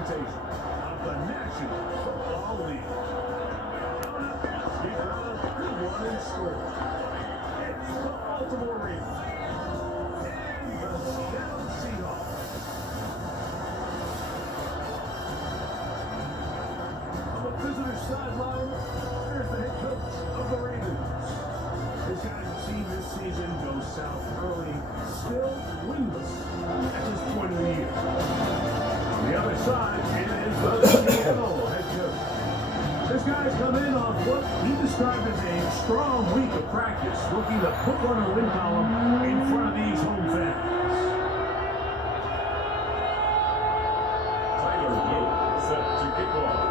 presentation of the National Football League. Here's one in score. It's the Baltimore Ravens and the Seattle Seahawks. On the visitor sideline, there's the head coach of the Ravens. This guy's seen this season go south early, still winless at this point of the year. On the other side, it is the Seattle head coach. This guy's come in on what he described as a strong week of practice, looking to put one in the win column in front of these home fans. Tyler Luke set to kick off.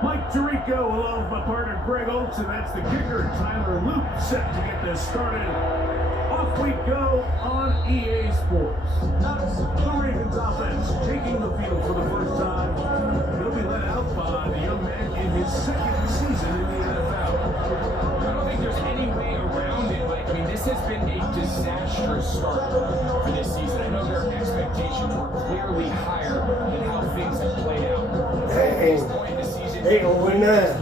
Mike Tirico along with my partner Greg Oates, and that's the kicker, Tyler Luke, set to get this started. Off we go on EA Sports. The Ravens offense taking the field for the first time. He'll be led out by the young man in his second season in the NFL. I don't think there's any way around it, Mike. I mean, this has been a disastrous start for this season. I know their expectations were clearly higher than how things have played out. At this point in the season, they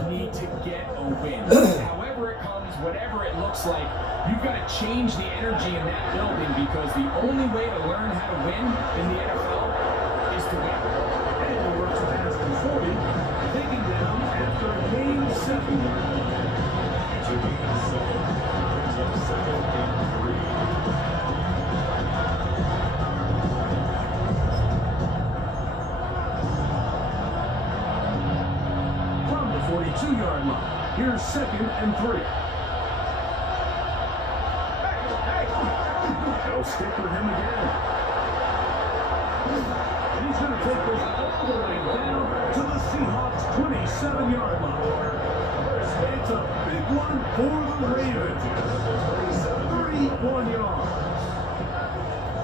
need to get a win. However it comes, whatever it looks like, you've got to change the energy in that building, because the only way to learn how to win in the NFL is to win. And works past the 40, taking down after game 7. To game 7, brings up second and 3. From the 42-yard line, here's second and 3. They'll stick with him again. And he's going to take this all the way down to the Seahawks' 27-yard line. It's a big one for the Ravens. 31 yards.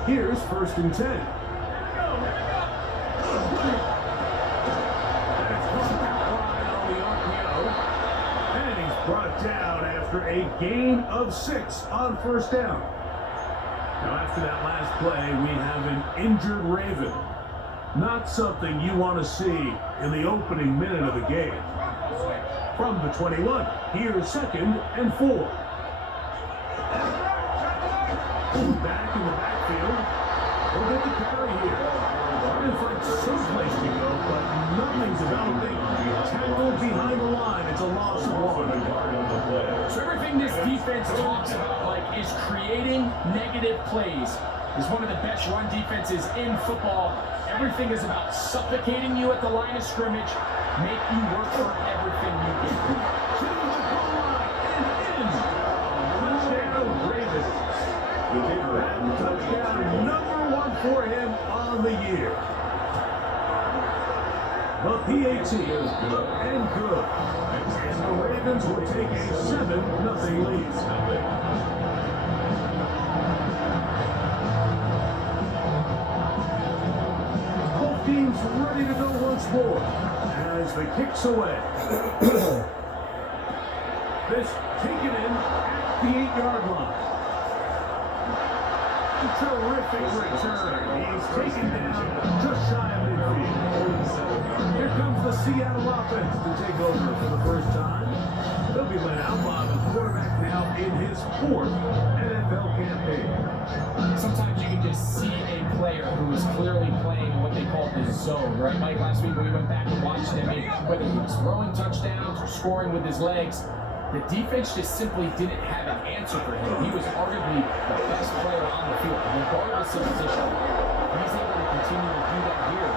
Here's first and 10. That's caught wide on the RPO. And he's brought down after a gain of 6 on first down. Now, after that last play, we have an injured Raven. Not something you want to see in the opening minute of the game. From the 21, here's second and 4. Back in the backfield. We'll get the carry here. Trying to find someplace to go, but nothing's developing. Tackled behind the line. It's a loss of 1. So everything this defense talks about, like, is creating negative plays. Is one of the best run defenses in football. Everything is about suffocating you at the line of scrimmage, make you work for everything you get. To the goal line and in. Touchdown Ravens. Touchdown number 1 for him on the year. The PAT is good and good. And the Ravens will take a 7-0 lead. Both teams ready to go once more as the kick's away. This taken in at the 8-yard line. A terrific return. He's taken down just shy of midfield. Here comes the Seattle offense to take over for the first time. They'll be led out by the quarterback now in his 4th NFL campaign. Sometimes you can just see a player who is clearly playing what they call the zone, right, Mike? Last week when we went back and watched him, whether he was throwing touchdowns or scoring with his legs, the defense just simply didn't have an answer for him. He was arguably the best player on the field, regardless of position. He's able to continue to do that here.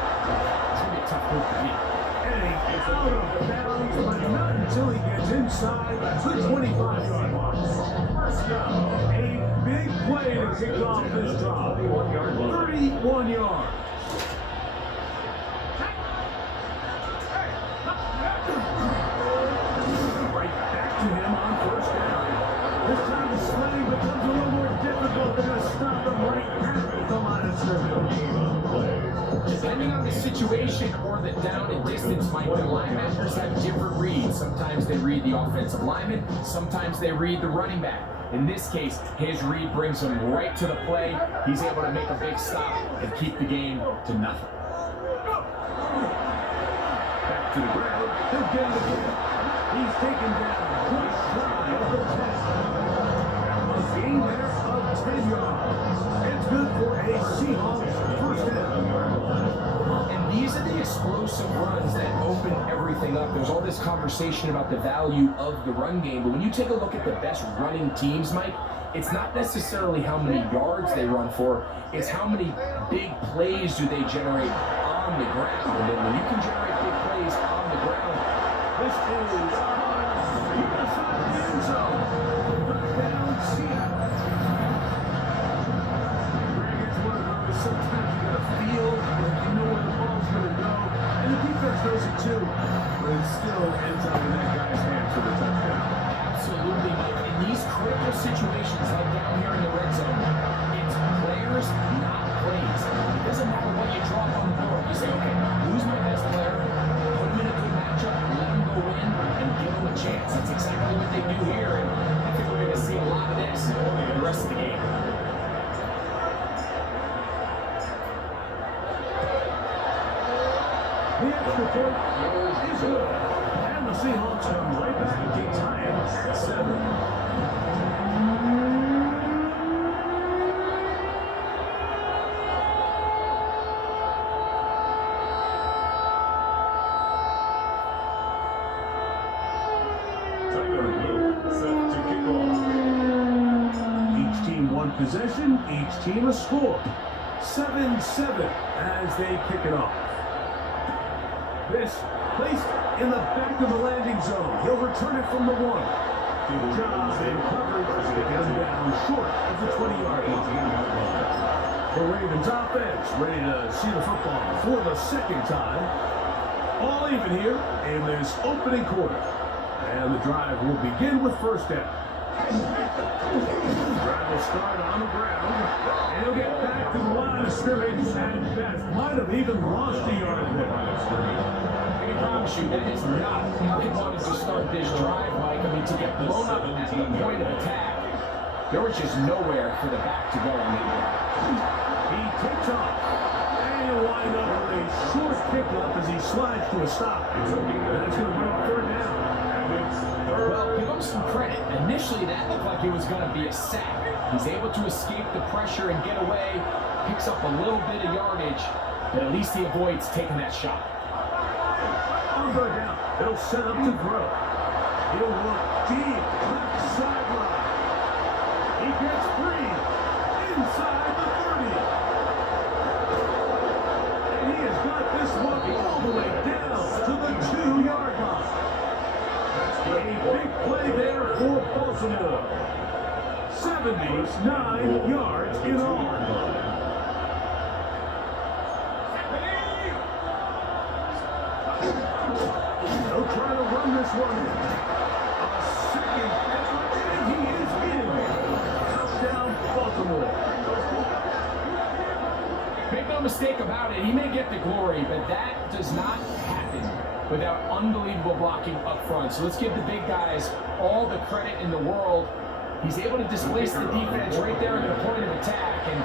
It's going to be a tough move to beat. And he's out of bounds, but not until he gets inside the 25-yard line. A big play to kick off this drive. 31 yards. Right back to him on first down. This time the sledding becomes a little more difficult. They're going to stop them right at the line of scrimmage. Depending on the situation or the down and distance, Mike, the linebackers have different reads. Sometimes they read the offensive lineman, sometimes they read the running back. In this case, his read brings him right to the play. He's able to make a big stop and keep the game to nothing. Back to the ground. He'll get it again. He's taken down just shy of the 10. A gain there of 10 yards. It's good for a Seahawks first down. And these are the explosive runs that open everything up. There's all this conversation about the value of the run game, but when you take a look at the best running teams, Mike, it's not necessarily how many yards they run for, it's how many big plays do they generate on the ground. And then when you can generate big plays on the ground, this is inside the end zone. Touchdown, Seattle. Greg, it's one of those. Sometimes you gotta feel like you know where the ball's gonna go, and the defense knows it too. But it still ends up in that guy's hands for the touchdown. absolutely, Mike. In these critical situations, like down here in the red zone, it's players, not plays. It doesn't matter what you drop on the board. You say, okay, who's my best player? Put him in a good matchup, let him go in, and give him a chance. That's exactly what they do here, and I think we're going to see a lot of this in the rest of the game. The extra point is good. And the Seahawks come right back to tie it at 7. Set to kick off. Each team one possession, each team a score. 7-7 as they kick it off. This placed in the back of the landing zone. He'll return it from the 1. Good job in coverage to get him down short of the 20-yard line. The Ravens offense ready to see the football for the second time. All even here in this opening quarter. And the drive will begin with first down. The drive will start on the ground. And he'll get back to the line of scrimmage. And that might have even lost a yard there. I can promise you that is not how they wanted to start this drive, Mike. I mean, to get blown up at the point of attack, there was just nowhere for the back to go on that drive. He takes off. And he'll wind up with a short pickup as he slides to a stop. And it's going to bring up third down. Well, give him some credit. Initially, that looked like it was going to be a sack. He's able to escape the pressure and get away, picks up a little bit of yardage, but at least he avoids taking that shot. On third down, they'll set up to throw. He'll look deep, left sideline. He gets free inside the 30. And he has got this one all the way down to the 2-yard line. A big play there for Baltimore. 79 yards in all. They'll try to run this one in. A second effort, and he is in. Touchdown, Baltimore. Make no mistake about it, he may get the glory, but that does not happen without unbelievable blocking up front. So let's give the big guys all the credit in the world. He's able to displace the defense right there at the point of attack, and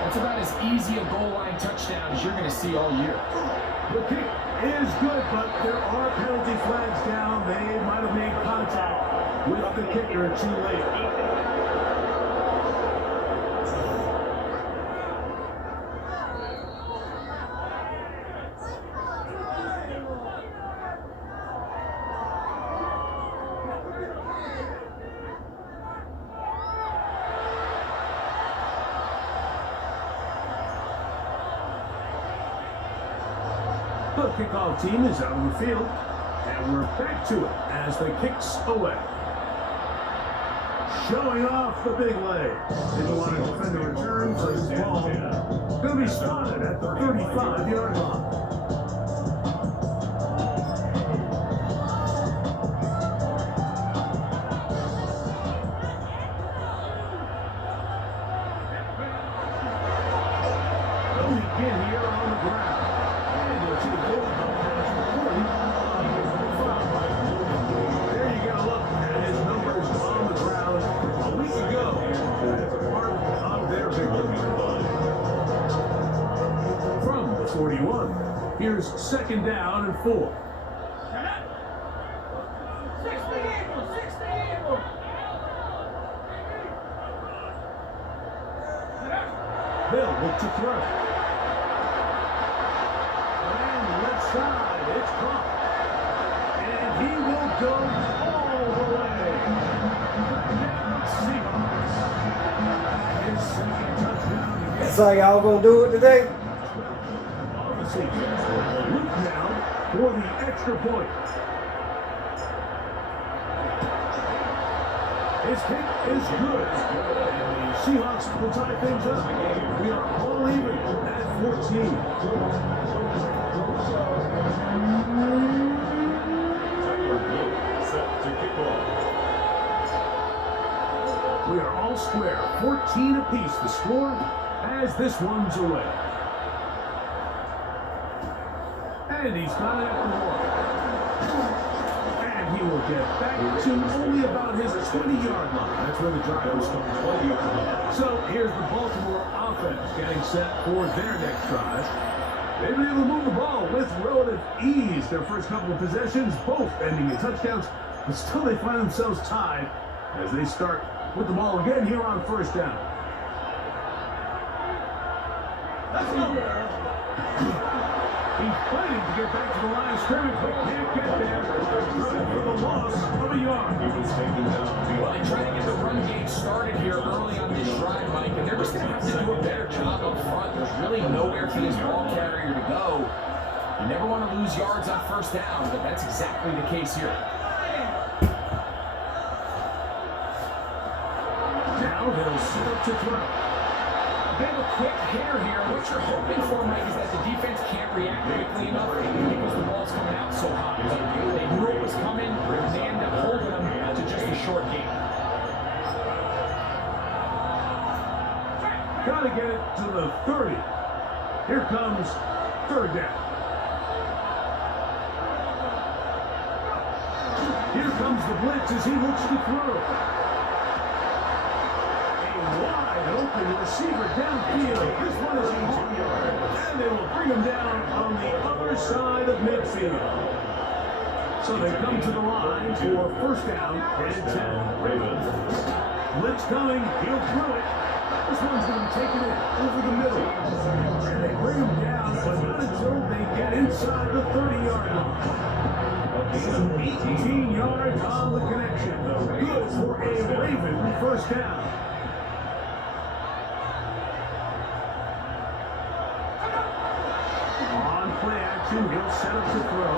that's about as easy a goal line touchdown as you're going to see all year. The kick is good, but there are penalty flags down. They might have made contact with the kicker too late. The kickoff team is out on the field, and we're back to it as the kick's away. Showing off the big leg. In the line, defender returns the ball. Going to be spotted at the 35-yard line. Here's second down and 4. They'll look to throw. And left side, it's caught. And he will go all the way. Touchdown, Seahawks. His second touchdown. That's how y'all gonna do it today? On the season. Luke now for the extra point. His kick is good. And the Seahawks will tie things up. We are all even at 14. Set to kick off. We are all square, 14 apiece the score as this one's away. And he's got it at the wall. And he will get back to only about his 20-yard line. That's where the drive will start. 20-yard line. So here's the Baltimore offense getting set for their next drive. They've been able to move the ball with relative ease. Their first couple of possessions, both ending in touchdowns, but still they find themselves tied as they start with the ball again here on first down. He's fighting to get back to the line of scrimmage, but can't get there. For the loss of a yard. He was taken down. Well, they try to get the run game started here early on this drive, Mike, and they're just going to have to do a better job up front. There's really nowhere for this ball carrier to go. You never want to lose yards on first down, but that's exactly the case here. Now they'll set up to throw. They have a quick hitter here. What you're hoping for, Mike, is that the defense can't react quickly enough because the ball's coming out so hot. But they knew it was coming, and they end up holding them to just a short game. Gotta get it to the 30. Here comes third down. Here comes the blitz as he looks to throw. Wide open receiver downfield. This one is easy. And they will bring him down on the other side of midfield. So they come to the line for first down and 10. Ravens. Blitz coming. He'll throw it. This one's going to be taken in over the middle. And they bring him down, but not until they get inside the 30-yard line. 18 yards on the connection. Good for a Raven first down. He'll set up to throw.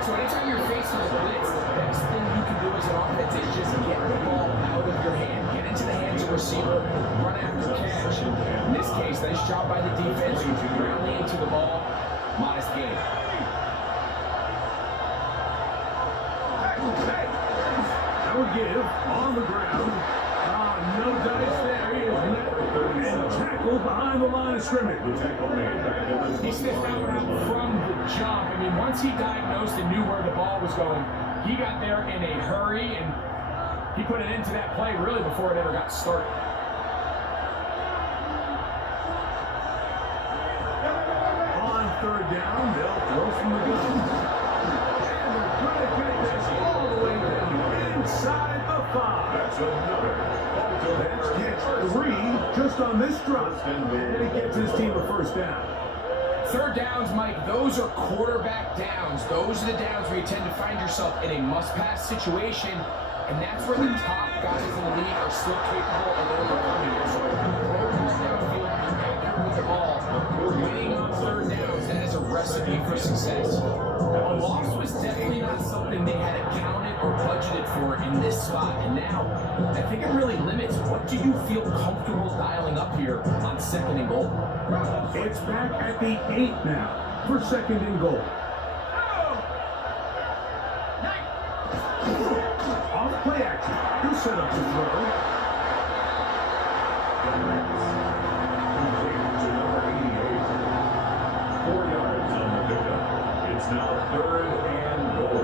So anytime you're facing a blitz, the best thing you can do as an offense is just get the ball out of your hand, get into the hands of the receiver, run after catch. In this case, nice job by the defense, rallying to the ball, modest gain. That would give on the ground. No dice there. He is met and tackled behind the line of scrimmage. He sniffed that one out from the jump. I mean, once he diagnosed and knew where the ball was going, he got there in a hurry, and he put it into that play really before it ever got started. On third down, they'll throw from the gun. And they're going to get this all the way down inside the 5. That's another. That's catch 3 just on this drive. And he gets his team a first down. Third downs, Mike, those are quarterback downs. Those are the downs where you tend to find yourself in a must-pass situation, and that's where the top guys in the league are still capable of overcoming it. So, downfield, accurate with the ball, winning on third downs, that is a recipe for success. A loss was definitely not something they had accounted or budgeted for in this spot, and now I think it really limits what do you feel comfortable dialing up here on second and goal. It's back at the 8 now for second and goal. Off play action. He'll set up the throw. Complete to number 88. 4 yards on the pickup. It's now third and goal.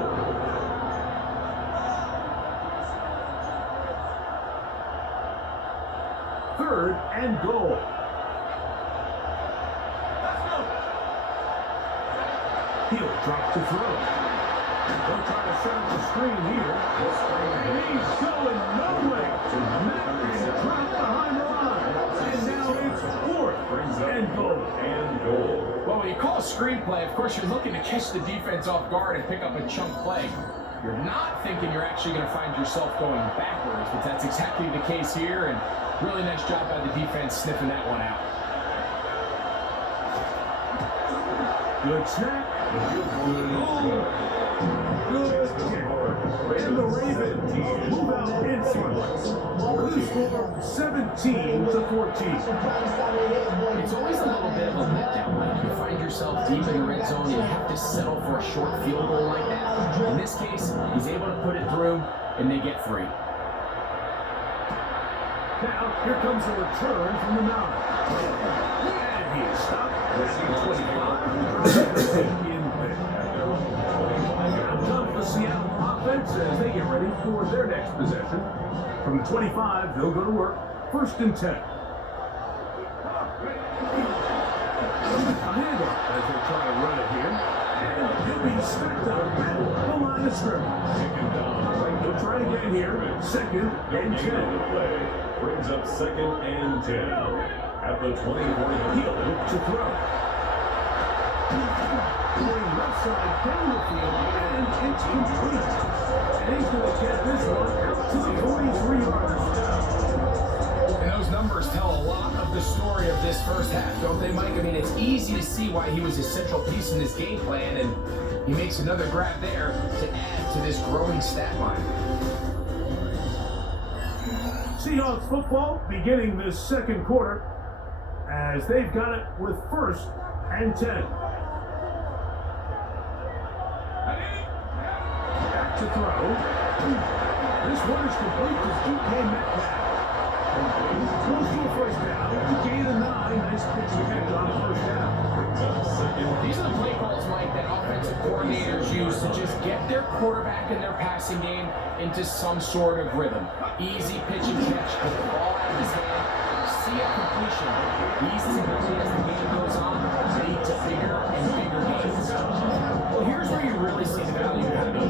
Third and goal. Drop to throw. They'll try to set up the screen here. And he's going nowhere. Matt is dropped behind the line. And now it's 4th and goal. Well, when you call a screenplay, of course, you're looking to catch the defense off guard and pick up a chunk play. You're not thinking you're actually going to find yourself going backwards, but that's exactly the case here, and really nice job by the defense sniffing that one out. Good snap. Good kick. And the Ravens move out in front. The score 17-14. It's always a little bit of a letdown when you find yourself deep in the red zone and you have to settle for a short field goal like that. In this case, he's able to put it through, and they get 3. Now, here comes a return from the 9. And he is stopped. 25. In there. Now comes the Seattle offense as they get ready for their next possession. From the 25, they'll go to work. 1st and 10. A handoff as they try to run it here. And he'll be stacked up at the line of scrimmage. They'll try to get in here. 2nd and 10. Brings up 2nd and 10. At the 20-40 He'll look to throw. Going left side down the field, and it's complete. And he's going to get this one out to the 43-yard line. And those numbers tell a lot of the story of this first half, don't they, Mike? I mean, it's easy to see why he was a central piece in this game plan, and he makes another grab there to add to this growing stat line. Seahawks football beginning this 2nd quarter as they've got it with 1st and 10. Back to throw. This one is complete to DK Metcalf. Close to a 1st down. The gain of 9. Nice pitch to catch on 1st down. These are the play calls, Mike, that offensive coordinators use to just get their quarterback and their passing game into some sort of rhythm. Easy pitch and catch, get the ball out of his hand, see a completion. These typically, as the game goes on, lead to bigger and bigger gains. Well, here's where you really see the value of having a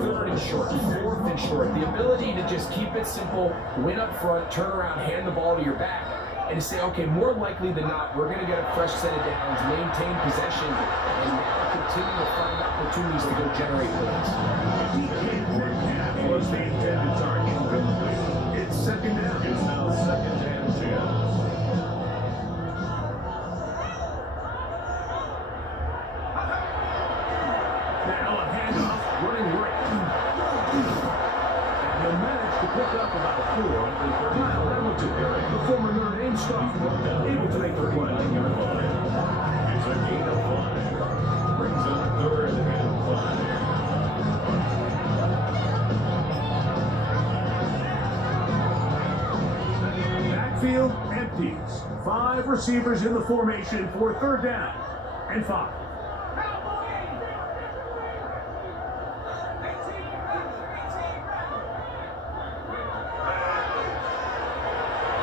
3rd and short, 4th and short. The ability to just keep it simple, win up front, turn around, hand the ball to your back, and to say, okay, more likely than not, we're going to get a fresh set of downs, maintain possession, and now continue to find opportunities to go generate wins. DK Metcalf was the intended target. It's 2nd down. It's now 2nd and 10. Now a handoff, running right. And he'll manage to pick up about 4. Kyle Hamilton, the former Notre Dame sophomore, able to make the play. It's a gain of 5. Brings up 3rd and 5. Backfield empties. 5 receivers in the formation for 3rd down and 5.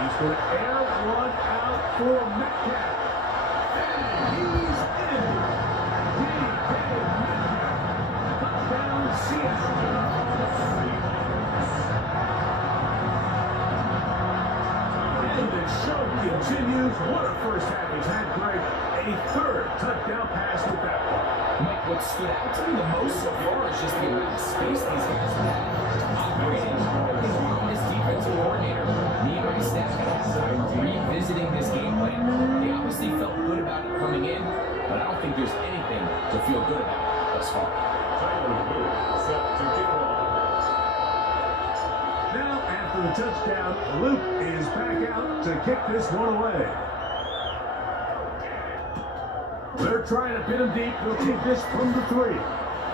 He's going to air one out for Metcalf. And he's in. DK Metcalf. Touchdown, Seattle. And the show continues. What a first half he's had, Greg. A 3rd touchdown pass with that one. Mike, what stood out to me the most so far is just the amount of space these guys have had to operate in. This defensive coordinator, me and my staff at halftime are revisiting this game plan. They obviously felt good about it coming in, but I don't think there's anything to feel good about thus far. Tyler Luke set to kick off. Now, after the touchdown, Luke is back out to kick this one away. They're trying to pin him deep. They'll take this from the 3.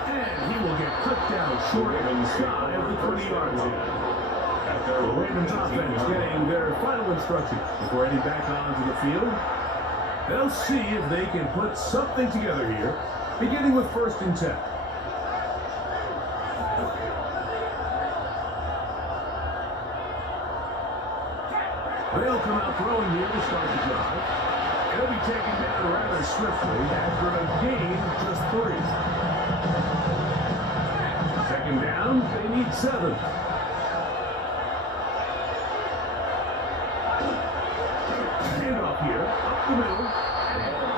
And he will get cut down short shy of the 20-yard line. The Ravens offense getting their final instructions before heading back onto the field. They'll see if they can put something together here, beginning with 1st and 10. They'll come out throwing here to start the drive. He'll be taken down rather swiftly after a gain of just 3. Second down, they need 7. Handoff here, up the middle.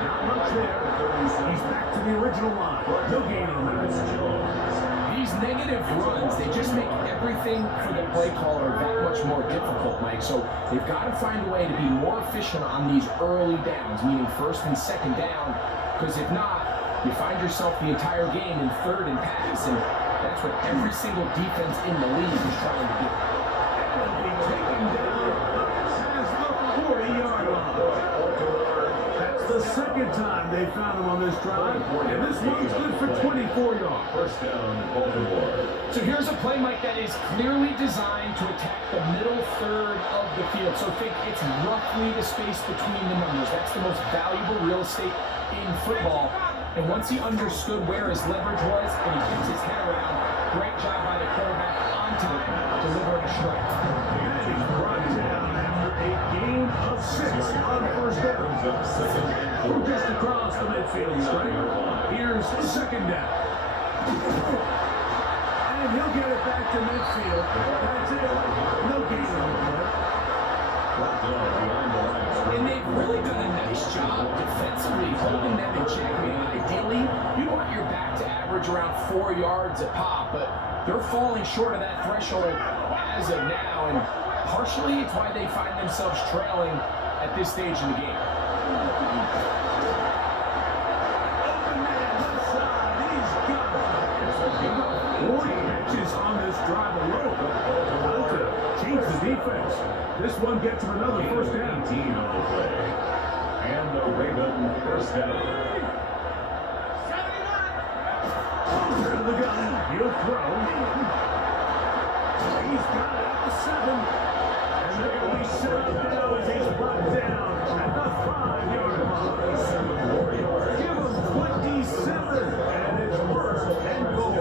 Not much there. He's back to the original line. No gain on that. These negative runs, they just make everything for the play caller that much more difficult, Mike. So they've got to find a way to be more efficient on these early downs, meaning first and second down, because if not, you find yourself the entire game in third and pass, and that's what every single defense in the league is trying to do. He'll be taken down past the 40-yard line. That's the second time they found him on this drive, and this one's good for 24 yards. First down, Baltimore. So here's a play, Mike, that is clearly designed to attack the middle third of the field. So think it's roughly the space between the numbers. That's the most valuable real estate in football. And once he understood where his leverage was and he gets his head around, great job by the quarterback on time, delivering a strike. And he's brought down after a gain of 6 on first down. From just across the midfield stripe. Here's second down. And he'll get it back to midfield. That's it. No gain on the play. And they've really done a nice job defensively holding them in check. I mean, ideally, you want your back to average around 4 yards a pop, but they're falling short of that threshold as of now, and partially it's why they find themselves trailing at this stage in the game. Open man left side. He's got it. 40 catches on this drive alone. How to change the defense. This one gets him another first down. 18 on the play. And the Raven first down. Rid of the gun. He'll throw. He's got it at the 7. And they'll be set up now as he's brought down at the 5-yard line. Give him 27. And it's first and goal.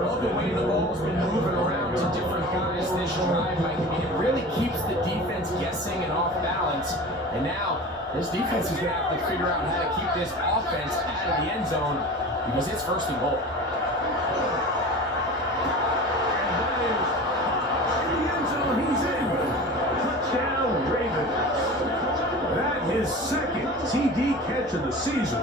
Love the way the ball's been moving around to different guys this drive. Mike. I mean, it really keeps the defense guessing and off balance. And now, this defense is going to have to figure out how to keep this offense out of the end zone because it's first and goal. And that is in the end zone. He's in. Touchdown, Ravens. That is second TD catch of the season.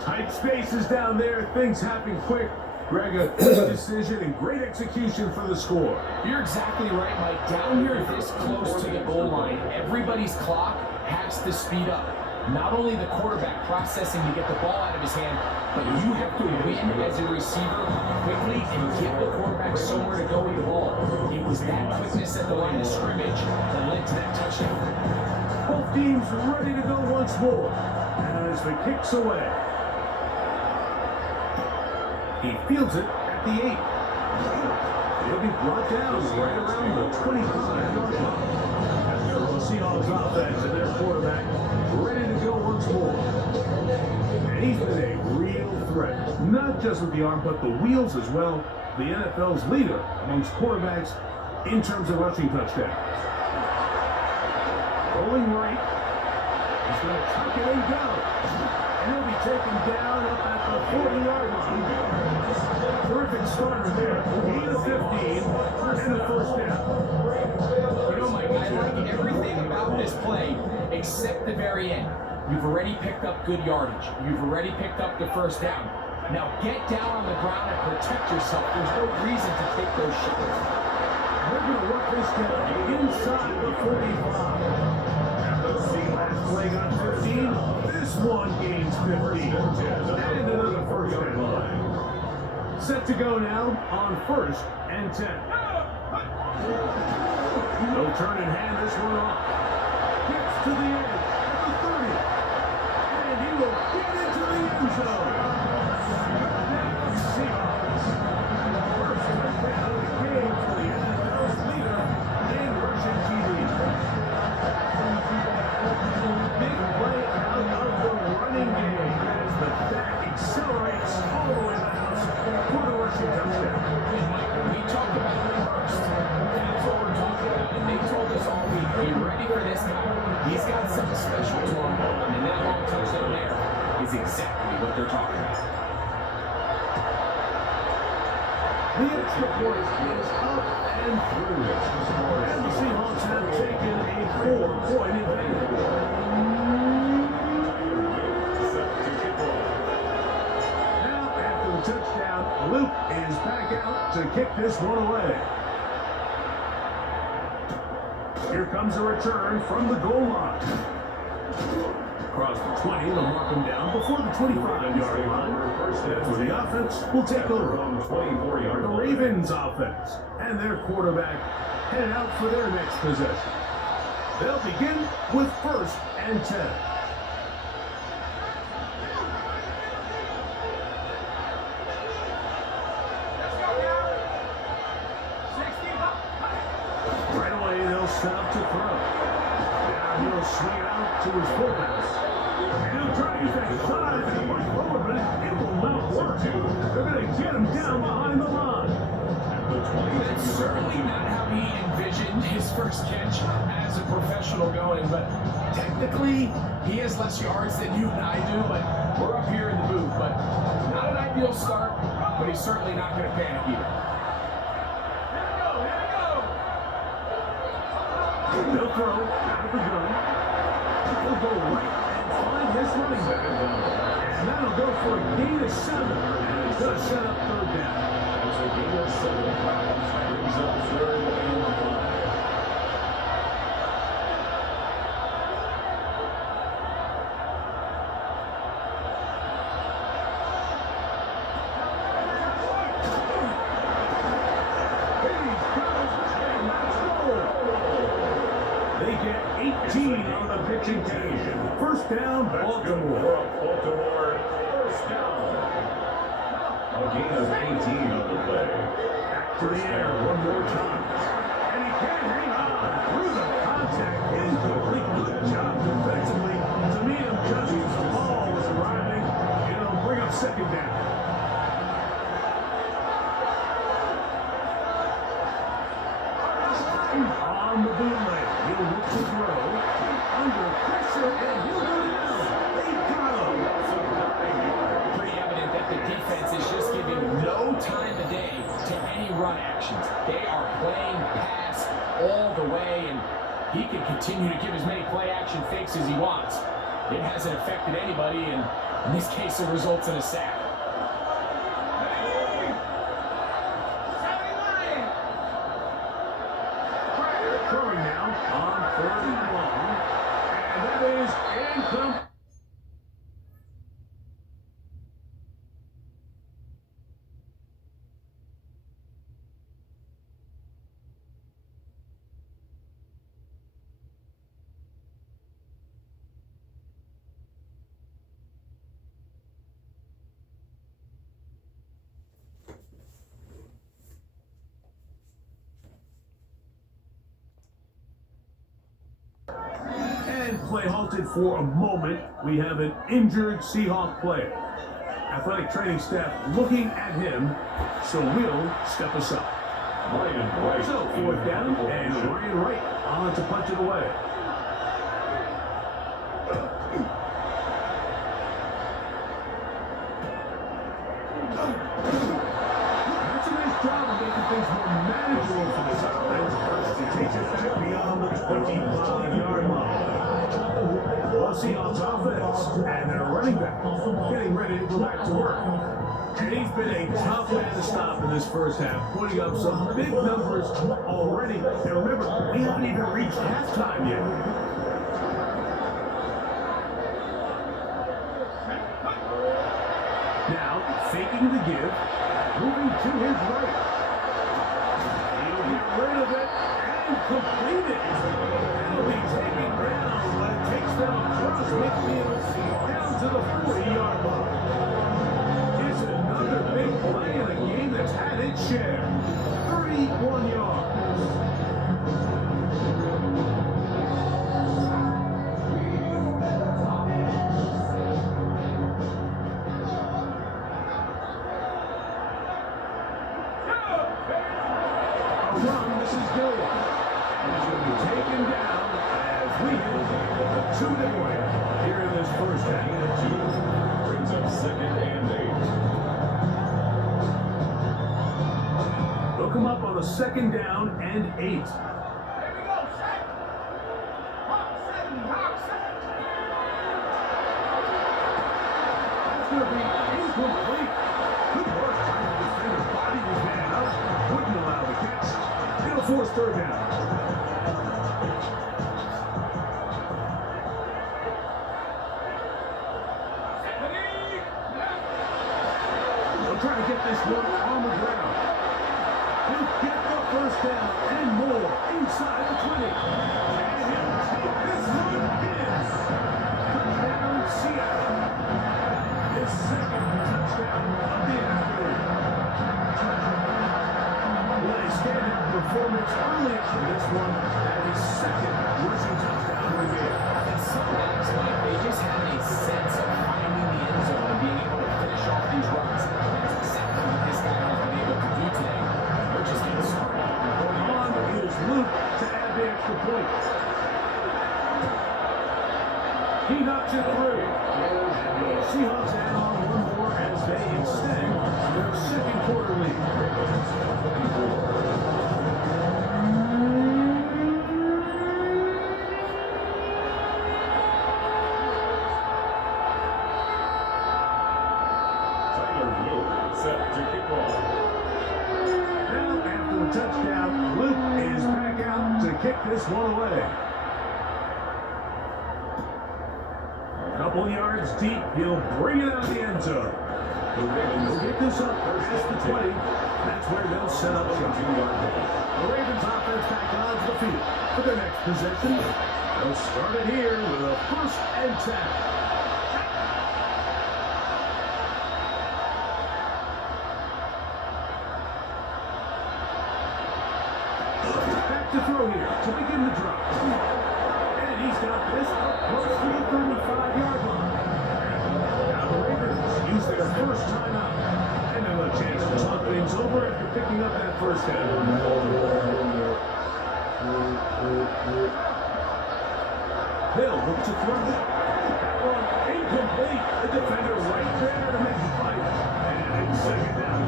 Tight spaces down there. Things happen quick. Greg, a quick decision and great execution for the score. You're exactly right, Mike. Down here this close to the goal line, everybody's clock has to speed up. Not only the quarterback processing to get the ball out of his hand, but you have to win as a receiver quickly and give the quarterback somewhere to go with the ball. It was that quickness at the line of scrimmage that led to that touchdown. Both teams ready to go once more as the kick's away. He fields it at the 8. He'll be brought down right around the 25-yard line. The Seahawks offense and their quarterback ready to go once more. And he's been a real threat, not just with the arm, but the wheels as well. The NFL's leader amongst quarterbacks in terms of rushing touchdowns. Rolling right. He's going to tuck it in down. And he'll be taken down up at the 40-yard line. Terrific starter there. Gain of 15 and a first down. You know, Mike, I like everything about this play except the very end. You've already picked up good yardage. You've already picked up the first down. Now get down on the ground and protect yourself. There's no reason to take those shots. They're going to work this down inside the 45. Last play got 15. This one gains 15. And another first down. Set to go now on 1st and 10. No turn in hand, this one off. Gets to the end at the 30. And he will get into the end zone. Seahawks. First touchdown of the game for the NFL's leader in rushing TD. Big play out of the running game as the back accelerates all the way out for the rushing touchdown. And Mike, we talked about it first. That's what we're talking about. And they told us all week, be ready for this guy. The extra point is up and through. And the Seahawks have taken a 4-point advantage. Now, after the touchdown, Luke is back out to kick this one away. Here comes a return from the goal line. Across the 20, they'll mark him down before the 25-yard line. That's where the offense will take over. The Ravens offense and their quarterback head out for their next possession. They'll begin with 1st and 10. Right away, they'll set up to throw. Now he'll swing it out to his fullback. He'll try to use that size and push forward, but it will not work. They're going to get him down behind the line. That's certainly not how he envisioned his first catch as a professional going, but technically he has less yards than you and I do, but we're up here in the booth. But not an ideal start, but he's certainly not going to panic either. They'll throw out of the gun. He'll go right and find his running back. And that'll go for a gain of 7. And it's going to set up 3rd down. It's a gain of 7. Brings up 3rd and 5. They get 18 on the pitching team. 1st down, Baltimore. Baltimore, 1st down. A gain of 18 on the play. Back to the air one more time. And he can't hang on through the contact. Incomplete. Good job defensively to meet him just as the ball was arriving. It'll bring up 2nd down. On the bootleg, he'll look to throw. Under pressure, and he'll go down. They got him. Pretty evident that the defense is just giving no time of day to any run actions. They are playing pass all the way, and he can continue to give as many play action fakes as he wants. It hasn't affected anybody, and in this case, it results in a sack. Throwing now on 3rd and long. And that is incomplete. And play halted for a moment. We have an injured Seahawk player. Athletic training staff looking at him, so we'll step aside. Ryan Wright. So 4th down, and Ryan Wright on to punch it away. That's a nice job of making things more manageable for this offense as he takes it back beyond the 25-yard line. Well, Seahawks offense and their running back getting ready to go back to work. And he's been a tough man to stop in this first half, putting up some big numbers already. And remember, we haven't even reached halftime yet. Now, faking the give, moving to his right. He'll get rid of it and complete it. That'll be taken down, but it takes them across midfield down to the 40-yard line. It's another big play in a game that's had its share. 31 yards. Run, this is good. And it's going to be taken down as we hit the 2-minute win here in this first half. Brings up 2nd and 8. They'll come up on a 2nd down and 8. That's going to be incomplete. Good work trying to defend his body was man up. Wouldn't allow the catch. It'll force 3rd down. They'll try to get this one on the ground. He'll get the 1st down and more inside the 20. And he'll take this one in. Touchdown, Seattle. His 2nd touchdown of the afternoon. With a standout performance early on this one, and his 2nd rushing touchdown of the game. And some guys, Mike, they just have a sense of finding the end zone and being able to finish off these runs. That's exactly what this guy has been able to do today. We're just getting started. On is Luke to add the extra point. He knocks it through. And the Seahawks add on one more as they extend their 2nd quarter lead. Tyler Luke set to kick off. Now, after the touchdown, Luke is back out to kick this one away. A couple yards deep, he'll bring it out of the end zone. He'll get this up past the 20. That's where they'll set up shop. The Ravens offense back onto the field for their next possession. They'll start it here with a 1st and 10. Back to throw here to begin the drop. And he's got this up close to the 35-yard line. Now the Ravens use their 1st timeout. And they'll have a chance to talk things over after picking up that 1st down. They'll look to throw. That one incomplete. The defender right there to make the fight. And 2nd down.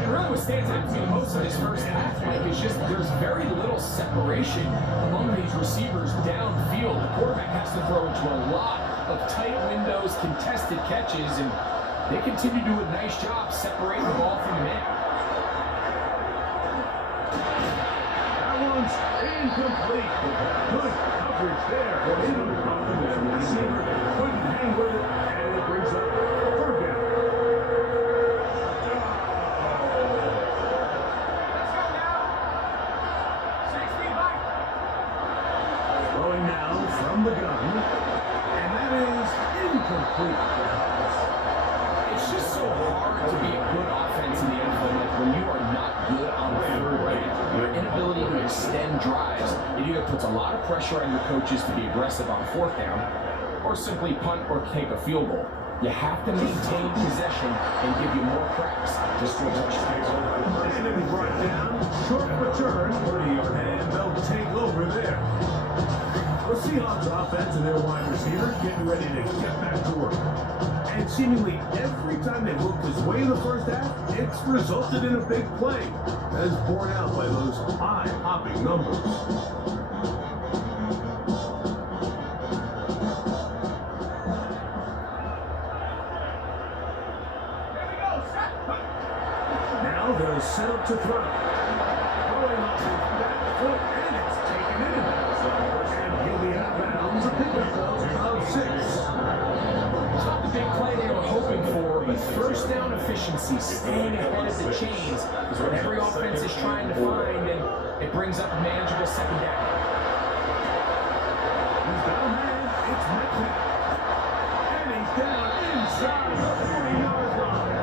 And really what stands out to me most of this first half, Mike, is just there's very little separation among these receivers downfield. The quarterback has to throw into a lot of tight windows, contested catches, and they continue to do a nice job separating the ball from the man. That one's incomplete. Good coverage there. The receiver couldn't hang with it, and it brings up 3rd down. Throwing now from the gun, and that is incomplete. It's just so hard to be a good offense in the NFL, like when you are not good on 3rd down. Your inability to extend drives, it either puts a lot of pressure on your coaches to be aggressive on 4th down, or simply punt or take a field goal. You have to maintain possession and give you more cracks to score touchdowns. And it'll be brought down, short return, and they'll take over there. The Seahawks offense and their wide receiver getting ready to get back to work. And seemingly every time they've looked this way in the 1st half, it's resulted in a big play, as borne out by those eye-popping numbers. Now they'll set up to throw. Throwing off his back foot, and it's taken in. And he'll be out of bounds. A pickup of 6. It's not the big play they were hoping for, but 1st down efficiency, staying ahead of the chains, is what every offense is trying to find, and it brings up a manageable 2nd down. He's got a man. It's Metcalf. And he's down inside the 40-yard line.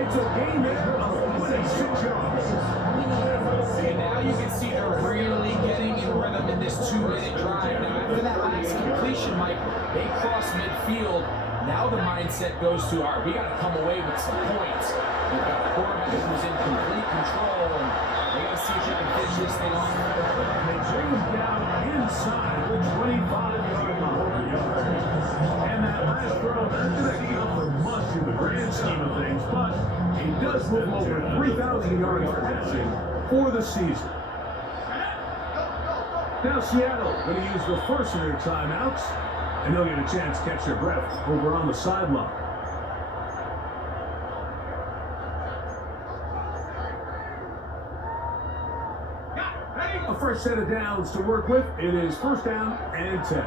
It's a gain there of 26 yards. And now you can see they're really getting in rhythm in this 2-minute drive. Now, after that last completion, Mike, they cross midfield. Now the mindset goes to, all right, we got to come away with some points. We've got a quarterback who's in complete control, and they got to see if they can finish this thing off. They bring him down inside the 25-yard line. And that last throw, not going to count for much in the grand scheme of things, but He does move over 3,000 yards passing for the season. Now Seattle going to use the first of their timeouts, and they'll get a chance to catch their breath over on the sideline. A fresh set of downs to work with. It is first down and 10.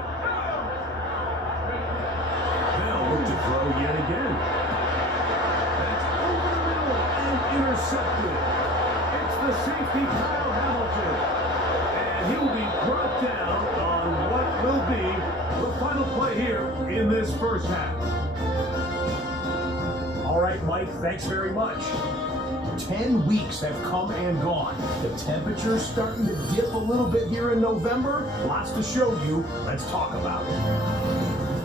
They'll look to throw yet again. That's over the middle and intercepted. It's the safety Kyle Hamilton. And he'll be brought down on what will be the final play here in this first half. All right, Mike, thanks very much. 10 weeks have come and gone. The temperature's starting to dip a little bit here in November. Lots to show you. Let's talk about it.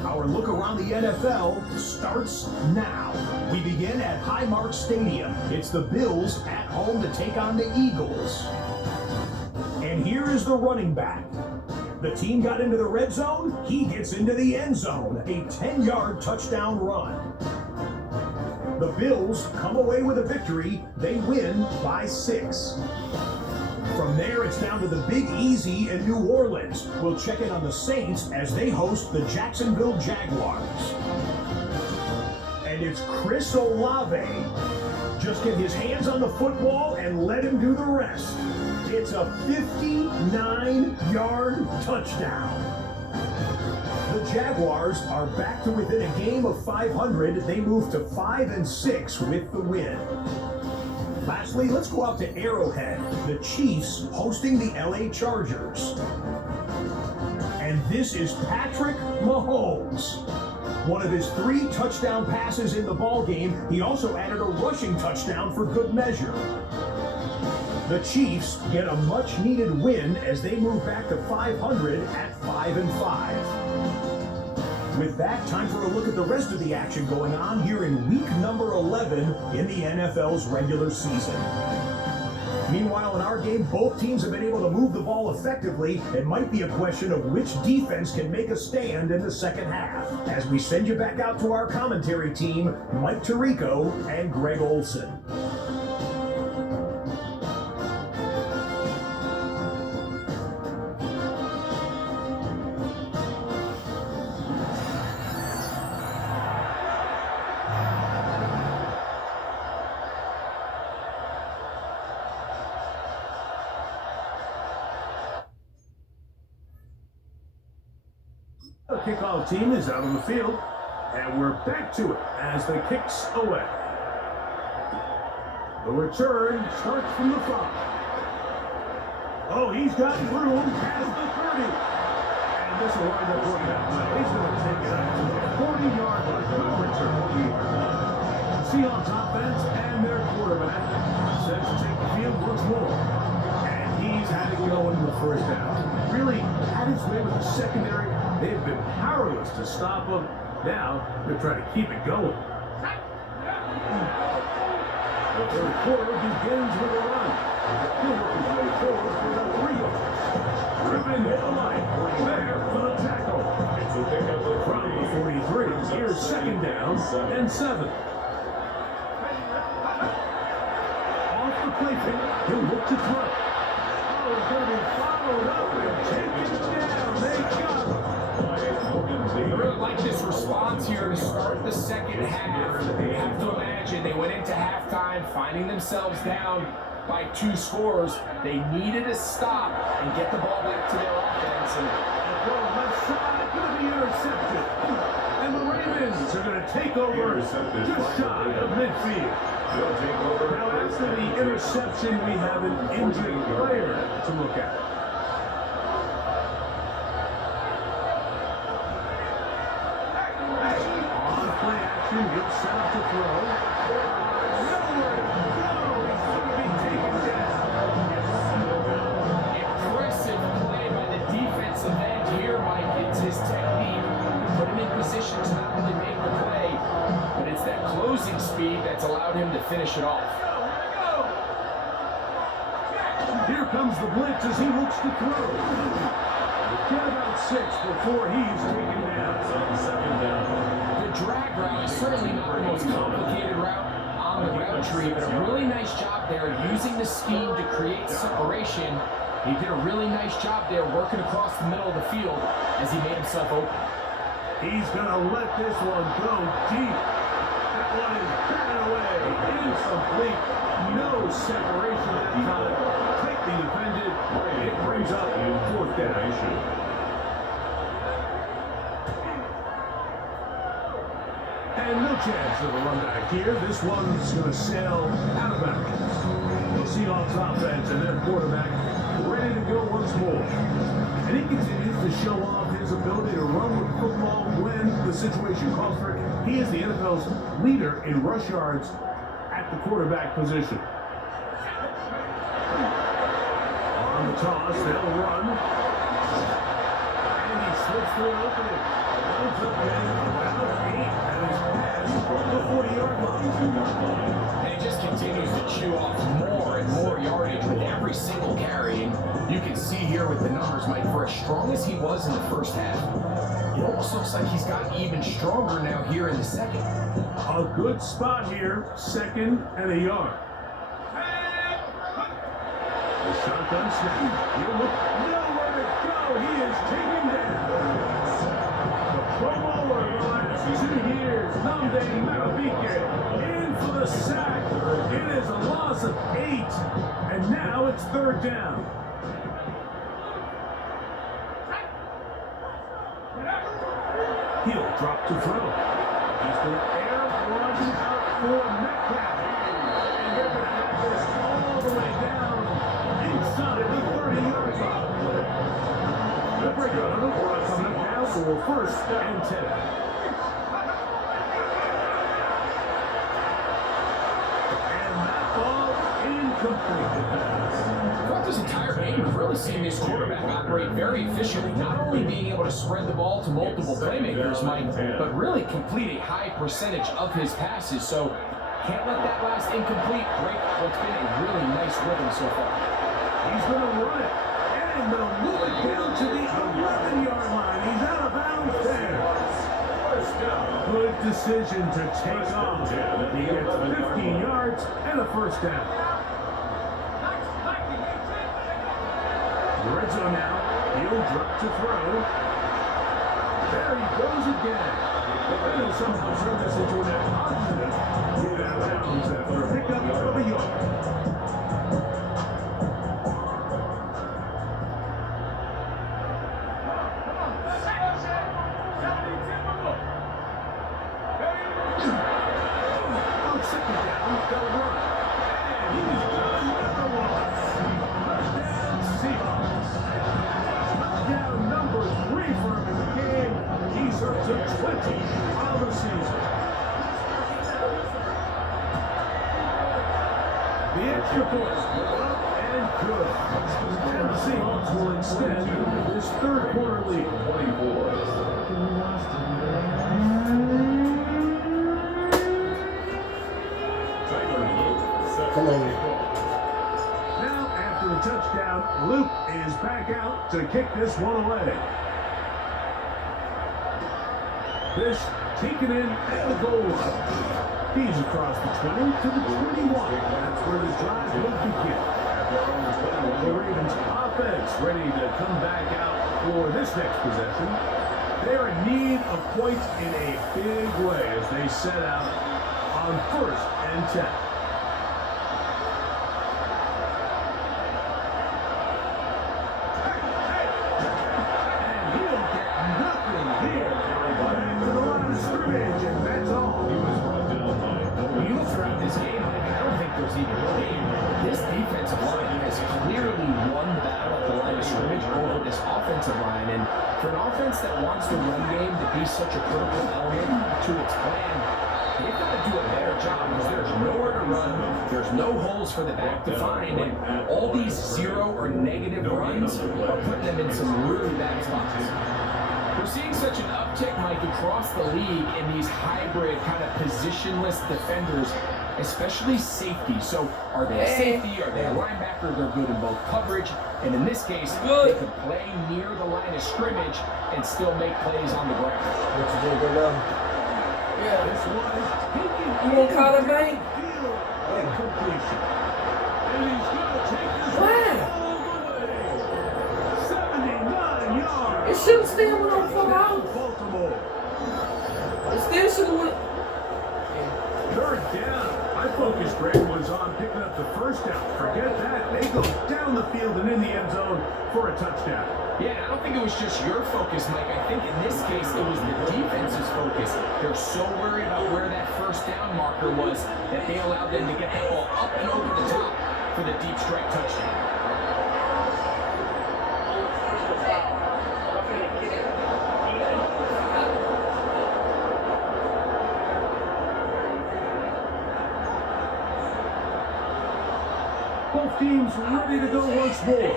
Our look around the NFL starts now. We begin at Highmark Stadium. It's the Bills at home to take on the Eagles. And here is the running back. The team got into the red zone. He gets into the end zone. A 10-yard touchdown run. The Bills come away with a victory. They win by 6. From there, it's down to the Big Easy in New Orleans. We'll check in on the Saints as they host the Jacksonville Jaguars. And it's Chris Olave. Just get his hands on the football and let him do the rest. It's a 59-yard touchdown. The Jaguars are back to within a game of 500. They move to 5-6 with the win. Lastly, let's go out to Arrowhead. The Chiefs hosting the LA Chargers. And this is Patrick Mahomes. One of his 3 touchdown passes in the ballgame. He also added a rushing touchdown for good measure. The Chiefs get a much-needed win as they move back to 500 at 5-5. With that, time for a look at the rest of the action going on here in week number 11 in the NFL's regular season. Meanwhile, in our game, both teams have been able to move the ball effectively. It might be a question of which defense can make a stand in the second half. As we send you back out to our commentary team, Mike Tirico and Greg Olson. The kickoff team is out on the field, and we're back to it as the kicks away. The return starts from the 5. Oh, he's got room past the 30. And this will wind up working out well. He's going to take it out to the 40-yard line. Good return. Seahawks offense and their quarterback set to take the field once more. And he's had it going in the first down. Really had his way with the secondary. They've been powerless to stop him. Now they're trying to keep it going. The third quarter begins with a run. He'll work his way forward for the 3 yards. Driven hit the line. There for the tackle. It's a pickup of From the 43. Here's second down and 7. Off the play pick. He'll look to throw. Oh, it's going to be followed up and taken down. They got him. I really like this response here to start the second half. You have to imagine they went into halftime finding themselves down by 2 scores. They needed to stop and get the ball back to their offense. And Left side going to be intercepted. And the Ravens are going to take over just shy of midfield. Now after the interception, we have an injured player to look at. On play action, he'll set up to throw. Nowhere to go. He's going to be taken down. impressive play by the defensive end here, Mike. It's his technique. Put him in position to not only make the play, but it's that closing speed that's allowed him to finish it off. Here comes the blitz as he looks to throw. Get about 6 before he's taken down. The drag route is certainly not the most complicated route on on the route tree, but a really nice job there using the scheme to create separation. He did a really nice job there working across the middle of the field as he made himself open. He's going to let this one go deep. That one is batted away. Incomplete. No separation that time. Tightly defended. It brings up 4th down. And no chance of a run back here. This one's going to sail out of bounds. The Seahawks offense and their quarterback ready to go once more. And he continues to show off his ability to run with football when the situation calls for it. He is the NFL's leader in rush yards at the quarterback position. On the toss, they'll run. And he slips through an opening. Runs up and about 8 and is past the 40-yard line. And he just continues to chew off more and more yardage with every single carry. And you can see here with the numbers, Mike, for as strong as he was in the first half, it almost looks like he's gotten even stronger now here in the second. A good spot here, 2nd and a yard. The shotgun snap. He'll look nowhere to go. He is taken down. The Pro Bowler the last 2 years, Nnamdi Madubuike, in for the sack. It is a loss of 8, and now it's 3rd down. He'll drop to throw. He's going to air one out for Metcalf. And they're going to have this all the way down inside the 30-yard line. The breakout coming up now for 1st and 10. And that ball incomplete. Throughout this entire game, we've really seen this quarterback operate very efficiently, not only being able to spread the ball to multiple playmakers, Mike, but really complete a high percentage of his passes. So can't let that last incomplete break what's been a really nice rhythm so far. He's going to run it, and they'll move it down to the 11-yard line. He's out of bounds there. Good decision to take off. He gets 15 yards and a 1st down. Red zone now. He'll drop to throw. There he goes again. And he'll somehow turn this into an positive. Get out of bounds after a pickup of a yard. On 2nd down, they'll run. And he's done another one. Touchdown, Seahawks. Touchdown number 3 for him in the game. He's up to 20 on the season. The extra point up and good. And the Seahawks will extend this 3rd quarter lead. 24. Come on. Now, after the touchdown, Luke is back out to kick this one away. Fish taken in at the goal line. He's across the 20 to the 21. That's where the drive will begin. The Ravens offense ready to come back out for this next possession. They're in need of points in a big way as they set out on 1st and 10. This defensive line has clearly won the battle at the line of scrimmage over this offensive line, and for an offense that wants the run game to be such a critical element to its plan, they've got to do a better job because there's nowhere to run, there's no holes for the back to find, and all these 0 or negative runs are putting them in some really bad spots. We're seeing such an uptick, Mike, across the league in these hybrid kind of positionless defenders, especially safety. So are they a safety? Are they a linebacker? They're good in both coverage. And in this case, they can play near the line of scrimmage and still make plays on the ground. What you doing now? This one is taken. You gonna call it, man? Field completion. And he's going to take this Wow. all the way. 79 yards. It should have still went on 4 hours. Baltimore. It still should have went. Third down. My focus, Greg, was on picking up the first down. Forget that. They go down the field and in the end zone for a touchdown. Yeah, I don't think it was just your focus, Mike. I think in this case, it was the defense's focus. They're so worried about where that first down marker was that they allowed them to get the ball up and over the top for the deep strike touchdown. Both teams ready to go once more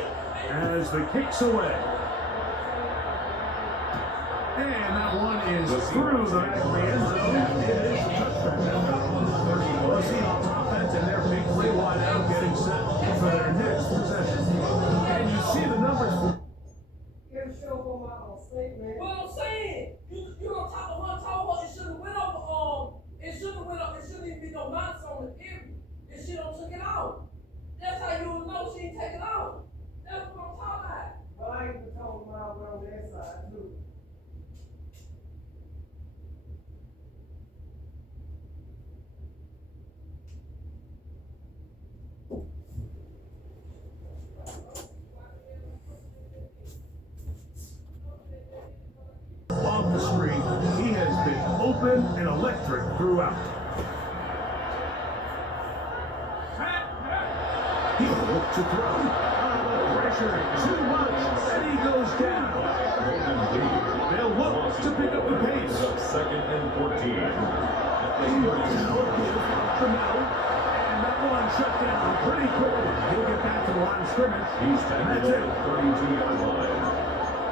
as the kick's away. And that one is through the back of the end zone. It is a touchdown. The Seahawks offense and their big play wide out getting set for their next possession. And you see the numbers. What I'm saying, you don't talk to one tower, it shouldn't went over, it shouldn't even be no mounts on the period. If she don't took it out. That's how you would know she didn't take it out. That's what I'm talking about. But I ain't been talking about on that side, too. Off the screen, he has been open and electric throughout. He'll look to throw. Pressure too much, and he goes down. They'll look to pick up the pace. Second and 14. And that one shut down pretty quickly. He'll get back to the line of scrimmage. He's And that's tackled it. at the 32-yard line.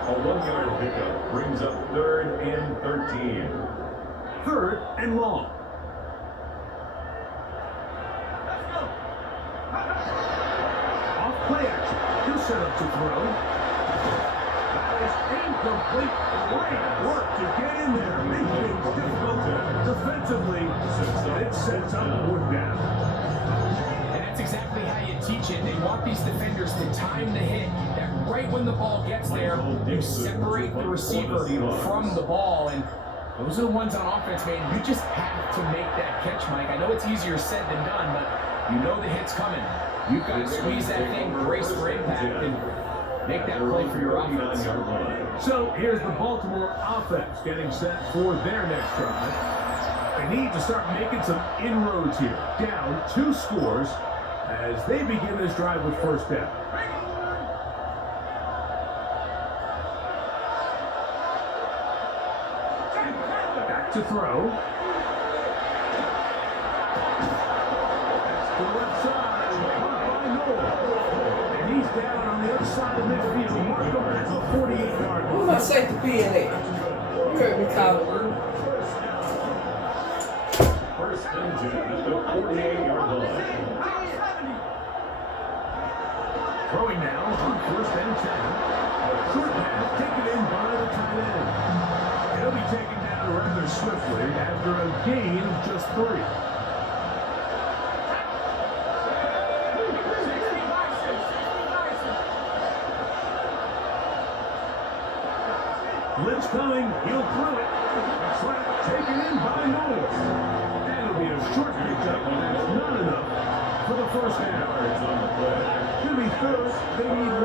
A 1-yard pickup brings up third and 13. Third and long. Off play action. He'll set up to throw. That is incomplete. Great work to get in there. Make things difficult defensively. It sets up fourth down. And that's exactly how you teach it. They want these defenders to time the hit. That right when the ball gets there, you separate the receiver from the ball. And those are the ones on offense, man. You just have to make that catch, Mike. I know it's easier said than done, but you know the hit's coming. You've got to squeeze that thing, brace for impact, and make that play for your offense. So here's the Baltimore offense getting set for their next drive. They need to start making some inroads here. Down 2 scores as they begin this drive with first down. Back to throw. That's to the left side. Caught by Noah. And he's down on the other side of midfield. Markham at the 48-yard Who line. my safety being at? You heard me call it. First and 10 at the 48-yard line. Throwing now on first and 10. Short pass taken in by the tight end. He'll be taken down rather swiftly after a gain of just 3. Blitz coming, he'll throw it. Trap taken in by Noah. That'll be a short pickup, but that's not enough for the first down. To be third, they need 1.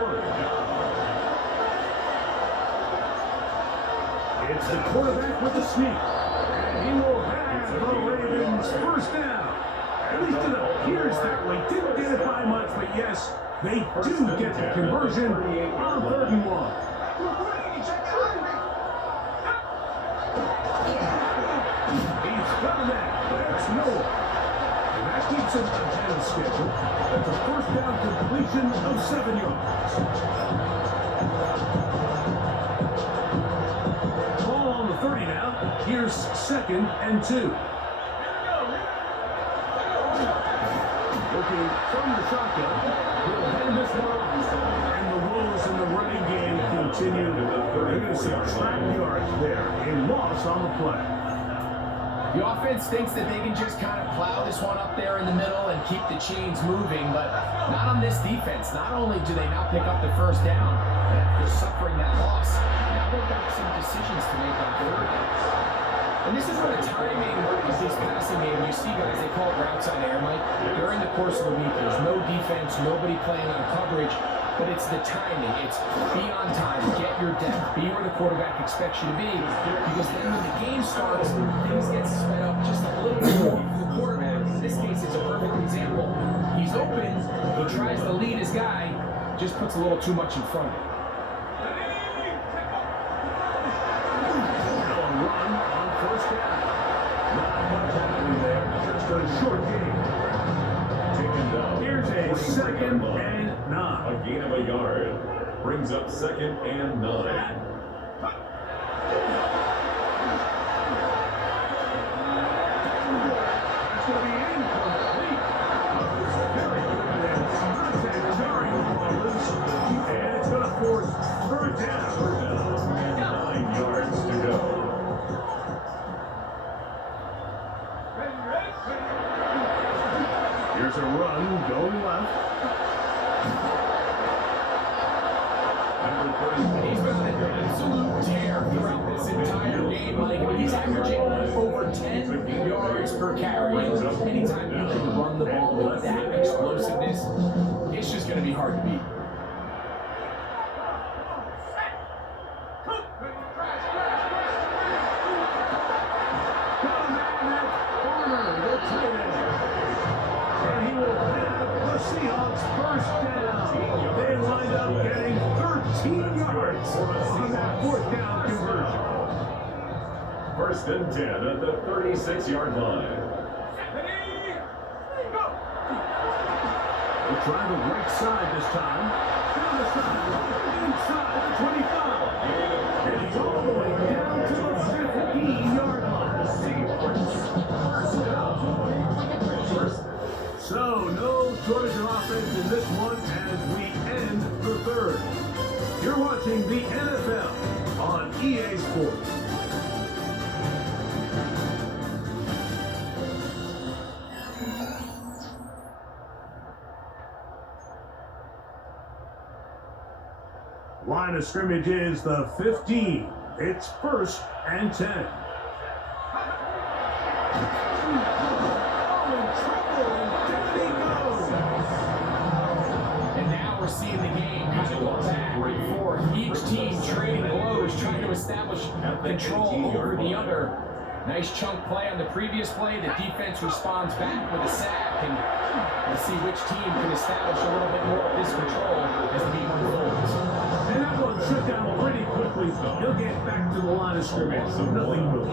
It's the quarterback with the sneak. And he will have the Ravens first down. At least it appears that way. Didn't get it by much, but yes, they do get the conversion on 3rd and 1. He's got that. That's Noah. And that keeps him ahead of schedule. That's a first down completion of 7 yards. Ball on the 30 now. Here's 2nd and 2. Looking from the shotgun. He'll hand this one off. And the woes in the running game continue. They're going to subtract yards there. A loss on the play. The offense thinks that they can just kind of plow this one up there in the middle and keep the chains moving, but not on this defense. Not only do they not pick up the first down, but after suffering that loss, now they've got some decisions to make on third down. And this is where the timing of these passing games, you see guys, they call it routes on air, Mike. During the course of the week, there's no defense, nobody playing on coverage, but it's the timing. It's be on time, get your depth, be where the quarterback expects you to be, because then when the game starts, things get sped up just a little bit more for the quarterback. In this case, it's a perfect example. He's open, he tries to lead his guy, just puts a little too much in front of him. Short game. Taken down. Here's a 2nd and 9. A gain of a yard. Brings up 2nd and 9. That's going to be incomplete. Very good. And jarring ball loose. And it's going to force third down. And 9 yards to go. Here's a run going left. He's been on an absolute tear throughout this entire game, Mike. I mean, he's averaging over 10 yards per carry. Anytime you can run the ball with that explosiveness, it's just going to be hard to beat. Seahawks first down. They wind up getting 13 yards on that 4th down conversion. 1st and 10 at the 36-yard line. They try the right side this time. Down the sideline, inside the 25. And he's all the way down to the 15-yard line. So, no shortage of offense in this one as we end the 3rd. You're watching the NFL on EA Sports. Line of scrimmage is the 15. It's 1st and 10. Seeing the game kind of go back and forth. Each team trading blows, trying to establish control over the other. Nice chunk play on the previous play. The defense responds back with a sack, and we'll see which team can establish a little bit more of this control as the game unfolds. And that one shut down pretty quickly. He'll get back to the line of scrimmage, so nothing moves.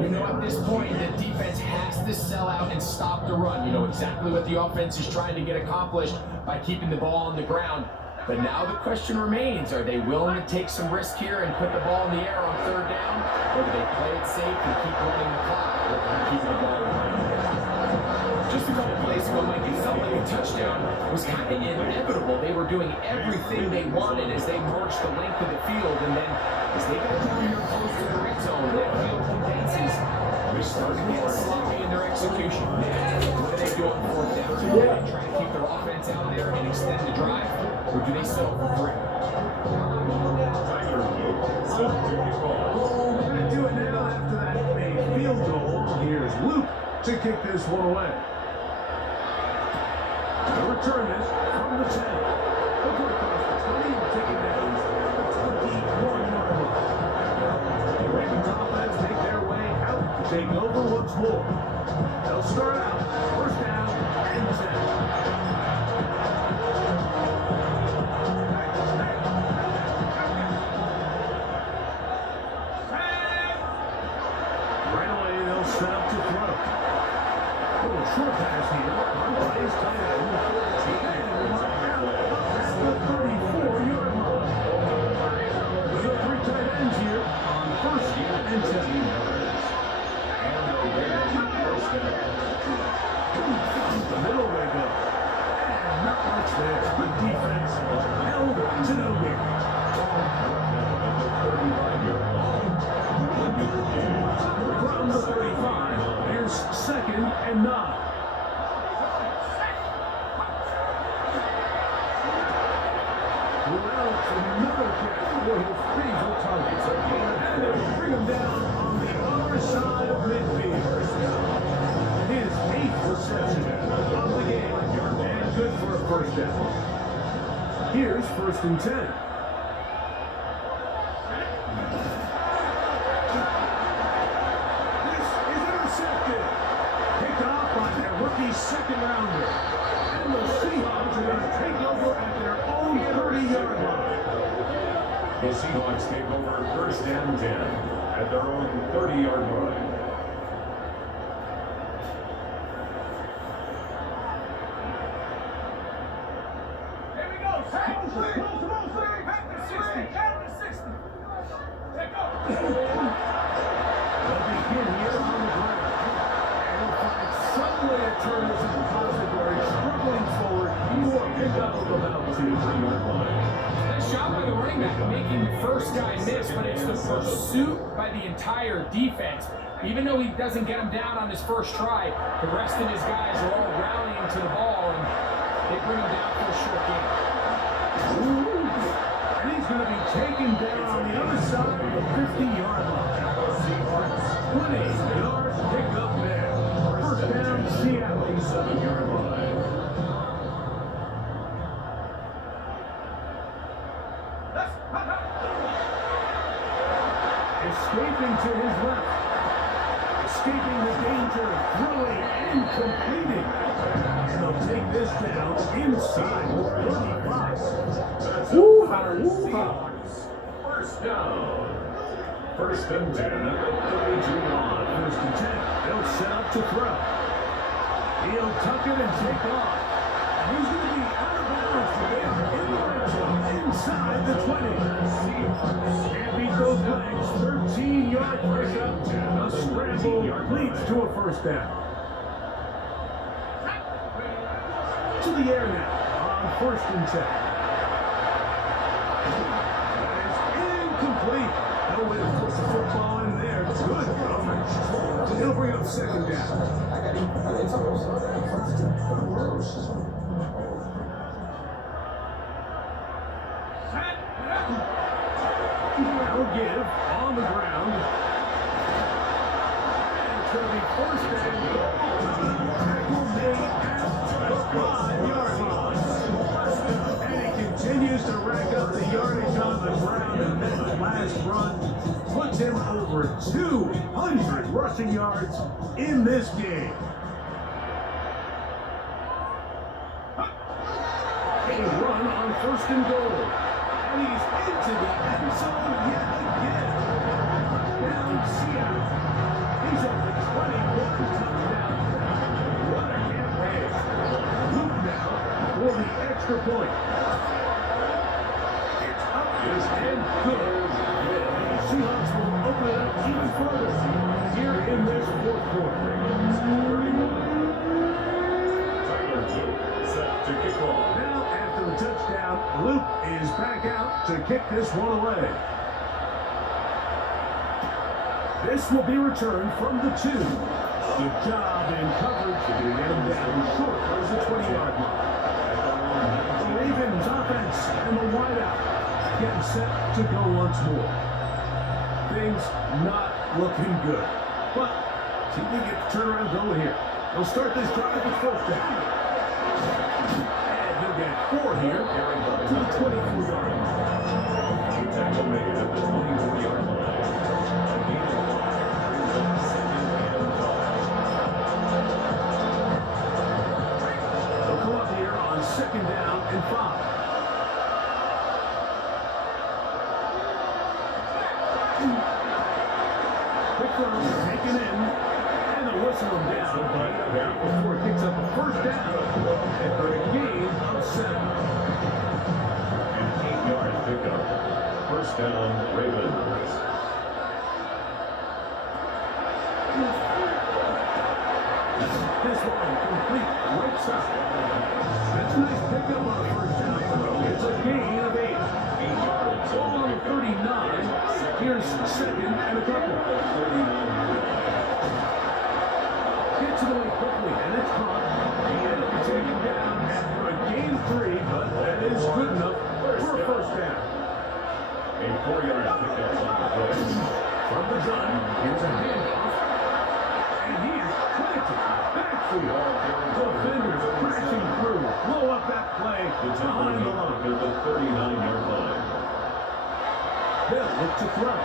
You know, at this point, the defense has to sell out and stop the run. You know exactly what the offense is trying to get accomplished by keeping the ball on the ground. But now the question remains, are they willing to take some risk here and put the ball in the air on 3rd down? Or do they play it safe and keep running the clock and keeping the ball behind? Just a couple plays ago, Mike, it felt like a touchdown was kind of inevitable. They were doing everything they wanted as they marched the length of the field. And then as they got down here close to the red zone, that field condenses. They're starting to get sloppy in their execution. What do they do on 4th down? Do they try to keep their offense out there and extend the drive? Or do they settle for 3? We're going to do it now after that made field goal. Here's Luke to kick this one away. They'll return this from the 10. They'll go across the 20 and take it down to the 21-yard line. The Ravens offense make their way out to take over once more. They'll start out 1st down and 10. Set up to throw. Little short pass here. Plays tight end. And that's the 34-yard line. With the 3 tight ends here on 1st and 10. The middle they go. another catch for his favorite target. And they'll bring him down on the other side of midfield. His 8th reception of the game. And good for a first down. Here's 1st and 10. Rookie second rounder. And the Seahawks are going to take over at their own 30-yard line. The Seahawks take over 1st and 10 at their own 30-yard line. Here we go. Back to 60. Back to 60. Take off. They'll begin here on the ground. Some way to turn this into positive, struggling forward, more pick up of about 2-3-yard line. Nice job by the running back, making the first guy miss, but it's the pursuit by the entire defense. Even though he doesn't get him down on his first try, the rest of his guys are all rallying to the ball, and they bring him down for a short gain. And he's going to be taken down on the other side of the 50-yard line. 20-yard pickup there. First down, Seattle. 7-yard line. Escaping to his left. Escaping the danger, throwing and completing. And they'll take this down inside 35. First down. 1st and 10 at the 32-yard line. 1st and 10. They'll set up to throw. He'll tuck it and take off. And he's going to be out of bounds again in the red zone, inside the 20. Can't beat those legs. 13-yard pickup. A scramble leads to a first down. To the air now on 1st and 10. That is incomplete. No way to force the football in there. Good coverage. He'll bring up 2nd down. Now give on the ground. And it's going to be 1st and goal. Tackle made at the 5-yard line. And he continues to rack up the yardage on the ground, and that last run puts him over 200 rushing yards in this game. A run on 1st and goal. And he's into the end zone yet again. Down Seattle. He's up to 21 touchdowns. What a campaign. Luke now for the extra point. It's up and good. The Seahawks will open it up even further here in this 4th quarter. 31. Tyler Luke set to kick off. Now, after the touchdown, Luke is back out to kick this one away. This will be returned from the 2. Good job in coverage to get him down short of the 20-yard line. The Ravens offense and the wideout getting set to go once more. Things not looking good. But see if they get the turnaround going here. They'll start this drive with 1st down. And he'll get 4 here to the 24-yard line. Tackle made at the 24-yard line. They'll come up here on 2nd down and 5. Quick throw, taken in, and they'll whistle him down before it picks up a 1st down after a gain of 7. An 8-yard pickup. 1st down, Ravens. This one complete right side. That's a nice pickup on a 1st down throw. It's a gain of 8. 8 yards Ball on the 39. Here's 2nd and a couple. Gets it away quickly, and it's caught. And it'll be taken down after a gain of 3, but that is good enough for a 1st down. 4-yard pickup on the play. From the gun, here's a handoff. And he is planted. Backfield. Defenders crashing through. Blow up that play The behind the tempo line. at the 39-yard line. They'll look to throw.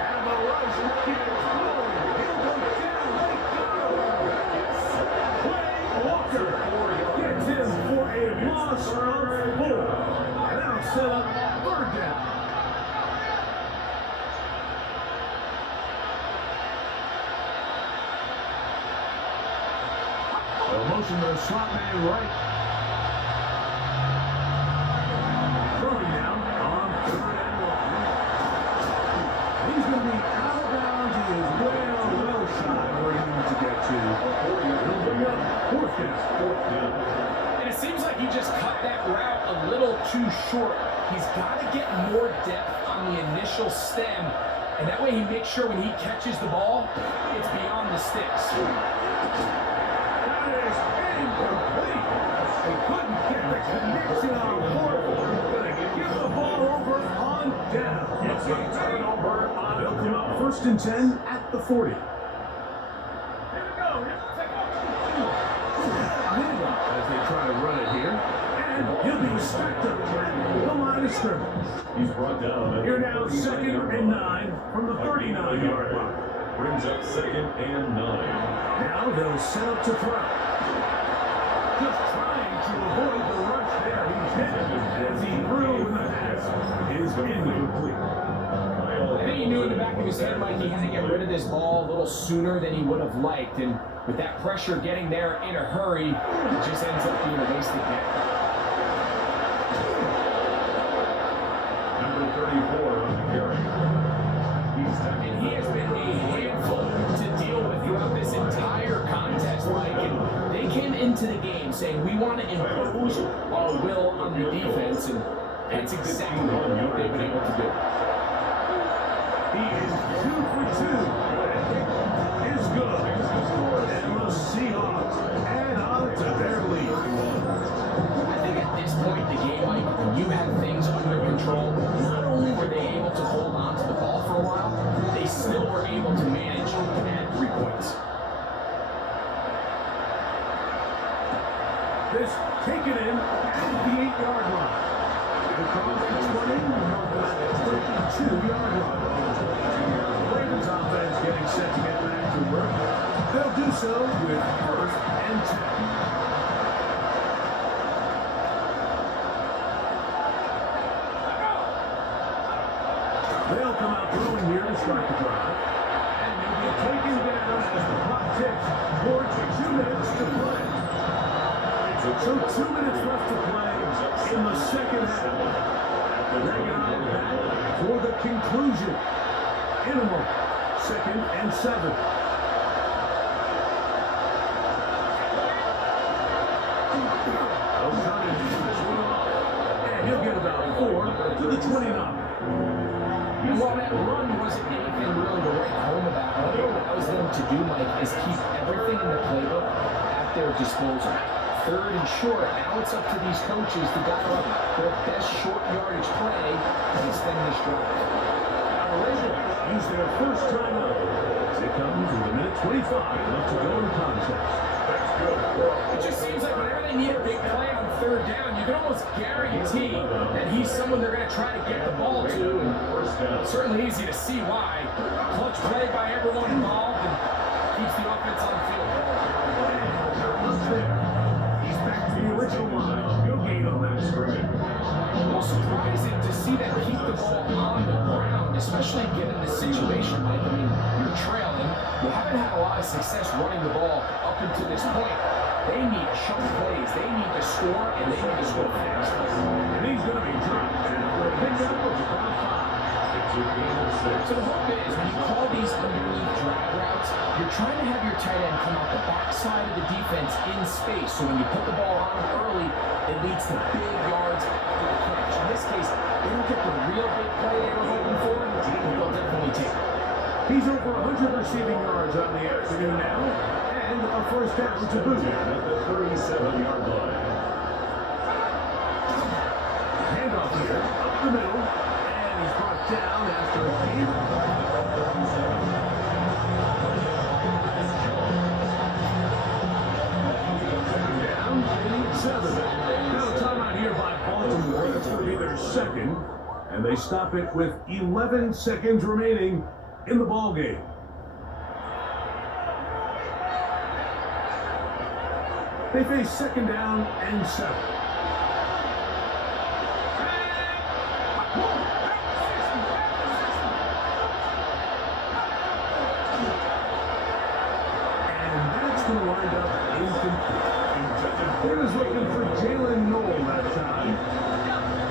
And the rush gets going. He'll go down. Let it go. Quay Walker gets him for a loss of 4. And that'll set up third down. They'll motion the slot man right. Throwing now on 3rd and 1. He's going to be out of bounds. He is well shy where he needs to get to. He'll bring up 4th down. And it seems like he just cut that route a little too short. He's got to get more depth on the initial stem, and that way he makes sure when he catches the ball, it's beyond the sticks. That is incomplete. He couldn't get the connection on 4th. Going to give the ball over on down. It's a turnover. They'll come up 1st and 10 at the 40. As they try to run it here, and he'll be stacked up at the line of scrimmage. He's brought down. Here now, 2nd and 9 from the 39-yard line. Brings up 2nd and 9. Now they'll set up to throw. Just trying to avoid the rush there. He's hit as he threw in the pass. Is incomplete. I think he knew in the back of his head, Mike, he had to get rid of this ball a little sooner than he would have liked. And with that pressure getting there in a hurry, it just ends up being a wasted hit. Number 34 on the carry. And he has been a handful to deal with throughout this entire contest, Mike. And they came into the game saying, we want to impose our will on the defense. And that's exactly what they've been able to do. He is 2 for 2. Is good. And the Seahawks add on to their lead. I think at this point in the game, Mike, when you have things under control, not only were they able to hold on to the ball for a while, they still were able to manage to add 3 points. This taken in at the 8-yard line. Across the 20, at the 22-yard line. Ravens offense getting set to get back to work. They'll do so with 1st and 10. They'll come out throwing here to start the drive. And they'll be taken down as the clock ticks towards 2 minutes to play. So 2 minutes left to play in the second half. They're going to back for the conclusion. Interval, 2nd and 7. O'Connor gets this one off. And he'll get about 4 to the 29. And while that run wasn't anything really to write home about, what it allows them to do, Mike, is keep everything in the playbook at their disposal. 3rd and short, now it's up to these coaches to dial up their best short yardage play and extend this drive. Now, Razor use their first timeout. As it comes with a minute 25 left to go in the contest. It just seems like whenever they need a big play on 3rd down, you can almost guarantee that he's someone they're going to try to get the ball to, and it's certainly easy to see why. Clutch play by everyone involved and keeps the offense on the field. Up there. He's back to the original line. No gain on that scrimmage. Well, surprising to see them keep the ball on the ground, especially given the situation, Mike. I mean, you're trailing. You haven't had a lot of success running the ball up until this point. They need chunk plays. They need to score, and they need to score fast. And he's going to be dropped after a pickup of about 5. It's a gain of 6. So the hope is when you call these underneath drag routes, you're trying to have your tight end come out the backside of the defense in space. So when you put the ball on early, it leads to big yards after the catch. In this case, they don't get the real big play they were hoping for, but they'll definitely take it. He's over 100 receiving yards on the afternoon now, and a first down to boot. At the 37-yard line. Handoff here, up the middle, and he's down after a game. Down, they need 7. Now a timeout here by Baltimore. It's going to be their second. And they stop it with 11 seconds remaining in the ball game. They face second down and 7. To wind up incomplete. He was looking for Jalen Noel that time.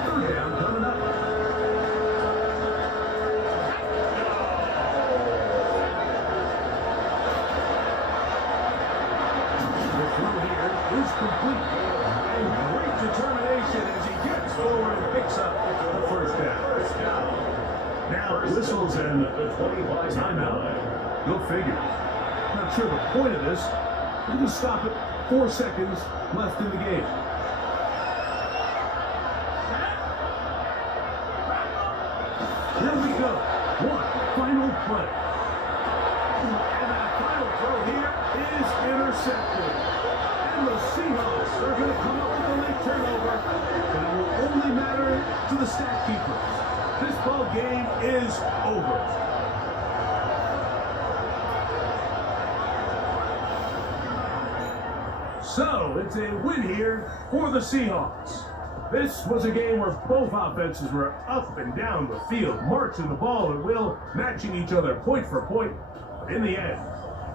Third down coming up. The throw here is complete. And great determination as he gets forward and picks up the first down. Now whistles and timeout. Go figure. Not sure the point of this. You can stop it. 4 seconds left in the game. Here we go. One final play. And that final throw here is intercepted. And the Seahawks are going to come up with a late turnover. But it will only matter to the stat keepers. This ball game is over. So, it's a win here for the Seahawks. This was a game where both offenses were up and down the field, marching the ball at will, matching each other point for point. But in the end,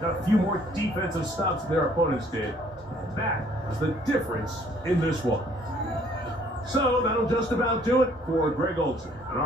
got a few more defensive stops than their opponents did. And that was the difference in this one. So, that'll just about do it for Greg Olsen and our